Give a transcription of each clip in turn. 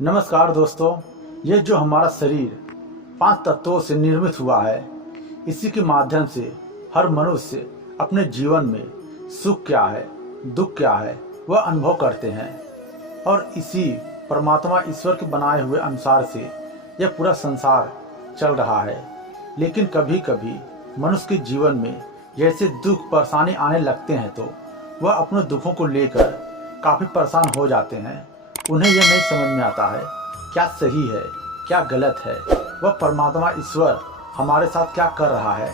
नमस्कार दोस्तों। ये जो हमारा शरीर 5 तत्वों से निर्मित हुआ है, इसी के माध्यम से हर मनुष्य अपने जीवन में सुख क्या है, दुख क्या है, वह अनुभव करते हैं। और इसी परमात्मा ईश्वर के बनाए हुए अनुसार से यह पूरा संसार चल रहा है। लेकिन कभी कभी मनुष्य के जीवन में जैसे दुख परेशानी आने लगते हैं तो वह अपने दुखों को लेकर काफ़ी परेशान हो जाते हैं। उन्हें यह नहीं समझ में आता है क्या सही है क्या गलत है, वह परमात्मा ईश्वर हमारे साथ क्या कर रहा है।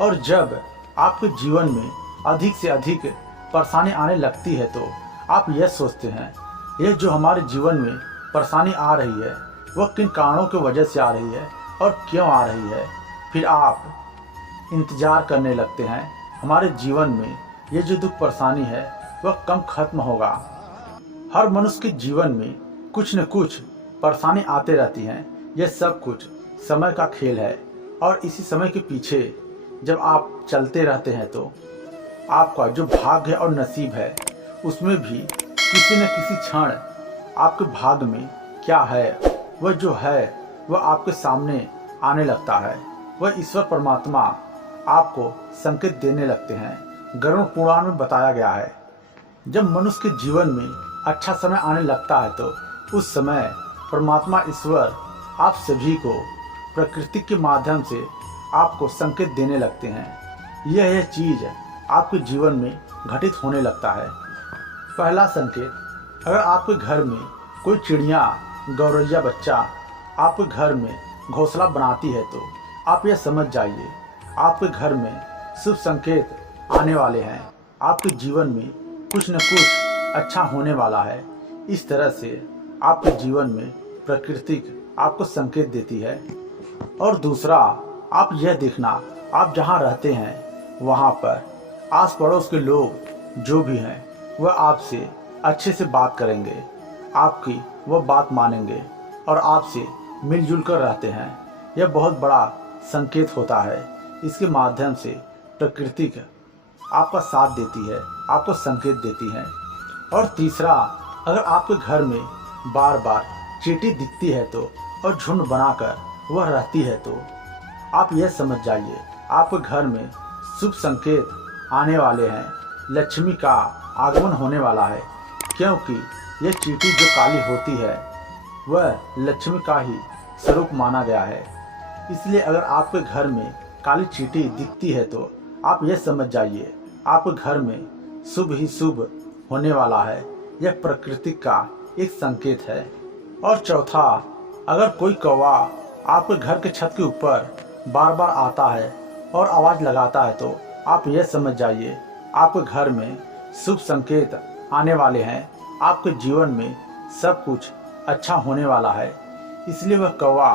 और जब आपके जीवन में अधिक से अधिक परेशानी आने लगती है तो आप यह सोचते हैं यह जो हमारे जीवन में परेशानी आ रही है वह किन कारणों की वजह से आ रही है और क्यों आ रही है। फिर आप इंतज़ार करने लगते हैं हमारे जीवन में ये जो दुख परेशानी है वह कम खत्म होगा। हर मनुष्य के जीवन में कुछ न कुछ परेशानी आते रहती हैं। यह सब कुछ समय का खेल है और इसी समय के पीछे जब आप चलते रहते हैं तो आपका जो भाग्य और नसीब है उसमें भी किसी न किसी क्षण आपके भाग्य में क्या है वह जो है वह आपके सामने आने लगता है। वह ईश्वर परमात्मा आपको संकेत देने लगते हैं। गरुड़ पुराण में बताया गया है जब मनुष्य के जीवन में अच्छा समय आने लगता है तो उस समय परमात्मा ईश्वर आप सभी को प्रकृति के माध्यम से आपको संकेत देने लगते हैं। यह चीज़ आपके जीवन में घटित होने लगता है। पहला संकेत, अगर आपके घर में कोई चिड़िया गौरैया बच्चा आपके घर में घोंसला बनाती है तो आप यह समझ जाइए आपके घर में शुभ संकेत आने वाले हैं। आपके जीवन में कुछ न कुछ अच्छा होने वाला है। इस तरह से आपके जीवन में प्रकृति आपको संकेत देती है। और दूसरा, आप यह देखना आप जहाँ रहते हैं वहाँ पर आस पड़ोस के लोग जो भी हैं वह आपसे अच्छे से बात करेंगे, आपकी वह बात मानेंगे और आपसे मिलजुल कर रहते हैं। यह बहुत बड़ा संकेत होता है। इसके माध्यम से प्रकृति आपका साथ देती है, आपको संकेत देती है। और तीसरा, अगर आपके घर में बार बार चींटी दिखती है तो और झुंड बनाकर वह रहती है तो आप यह समझ जाइए आपके घर में शुभ संकेत आने वाले हैं, लक्ष्मी का आगमन होने वाला है। क्योंकि यह चींटी जो काली होती है वह लक्ष्मी का ही स्वरूप माना गया है। इसलिए अगर आपके घर में काली चींटी दिखती है तो आप यह समझ जाइए आपके घर में शुभ ही शुभ होने वाला है। यह प्रकृति का एक संकेत है। और चौथा, अगर कोई कौवा आपके घर के छत के ऊपर बार बार आता है और आवाज़ लगाता है तो आप यह समझ जाइए आपके घर में शुभ संकेत आने वाले हैं। आपके जीवन में सब कुछ अच्छा होने वाला है। इसलिए वह कौवा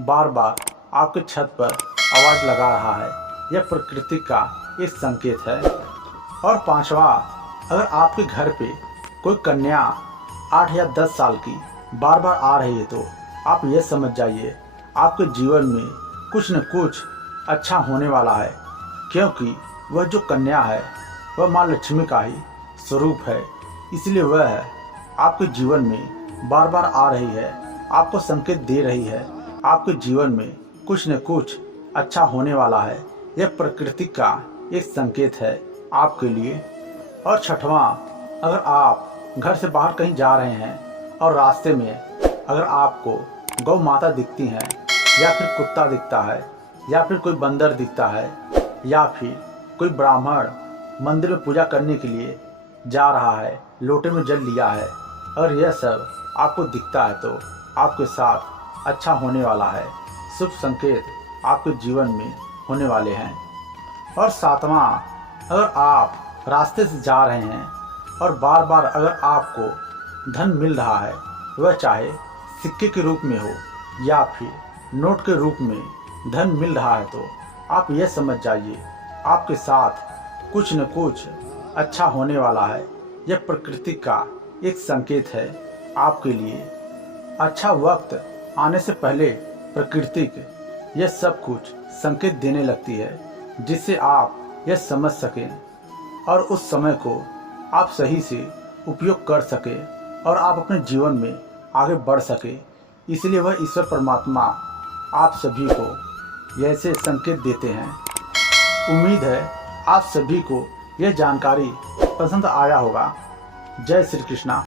बार बार आपके छत पर आवाज़ लगा रहा है। यह प्रकृति का एक संकेत है। और पांचवा, अगर आपके घर पे कोई कन्या 8 या 10 साल की बार बार आ रही है तो आप यह समझ जाइए आपके जीवन में कुछ न कुछ अच्छा होने वाला है। क्योंकि वह जो कन्या है वह माँ लक्ष्मी का ही स्वरूप है। इसलिए वह आपके जीवन में बार बार आ रही है, आपको संकेत दे रही है आपके जीवन में कुछ न कुछ अच्छा होने वाला है। यह प्रकृति का एक संकेत है आपके लिए। और छठवां, अगर आप घर से बाहर कहीं जा रहे हैं और रास्ते में अगर आपको गौ माता दिखती हैं या फिर कुत्ता दिखता है या फिर कोई बंदर दिखता है या फिर कोई ब्राह्मण मंदिर में पूजा करने के लिए जा रहा है, लोटे में जल लिया है, और यह सब आपको दिखता है तो आपके साथ अच्छा होने वाला है, शुभ संकेत आपके जीवन में होने वाले हैं। और सातवां, अगर आप रास्ते से जा रहे हैं और बार बार अगर आपको धन मिल रहा है, वह चाहे सिक्के के रूप में हो या फिर नोट के रूप में धन मिल रहा है तो आप यह समझ जाइए आपके साथ कुछ न कुछ अच्छा होने वाला है। यह प्रकृति का एक संकेत है आपके लिए। अच्छा वक्त आने से पहले प्रकृति यह सब कुछ संकेत देने लगती है जिससे आप यह समझ सकें और उस समय को आप सही से उपयोग कर सके और आप अपने जीवन में आगे बढ़ सके, इसलिए वह ईश्वर परमात्मा आप सभी को ऐसे संकेत देते हैं। उम्मीद है आप सभी को यह जानकारी पसंद आया होगा। जय श्री कृष्णा।